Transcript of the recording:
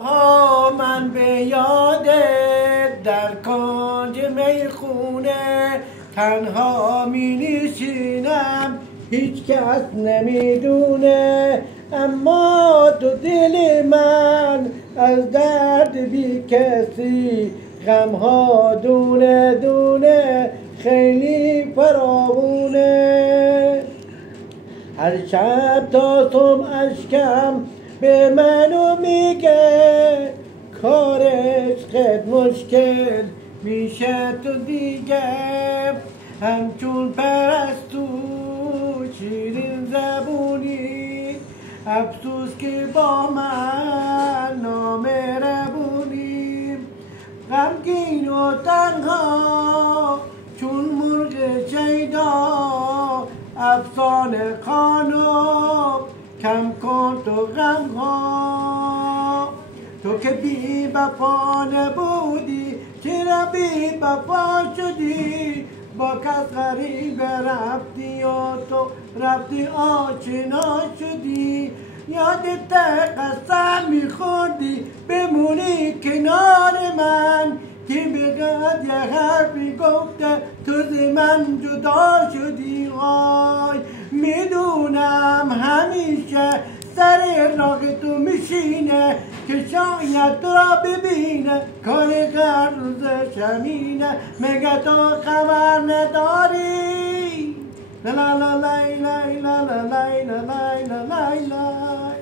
من به یادت در کنج میخونه تنها می نشینم، هیچ کس نمیدونه، اما تو دل من از درد بی کسی غمها دونه دونه خیلی فراوونه. هر شب تا صبح اشکم به منو میگه کار عشقت مشکل میشه تو دیگه، همچون پرستو شیرین زبونی، افسوس که با من نامهربونی، غمگین و تنها چون مرغ شیدا، افسانه خوانم کم کن تو غمها. تو که بی وفا نبودی چرا بی وفا شدی، با کس غریب رفتی و تو رفتی آشنا شدی، یادت قسم میخوردی بمونی کنار من، که بگرد یه حرفی گفته تو ز من جدا شدی. آی میدونم همیشه سر راه تو میشینه که شاید تو را ببینه، کار هر روز شمینه، مگه تو خبر نداری؟ لا لا لا لا لا لا لا لا لا لا لا لا.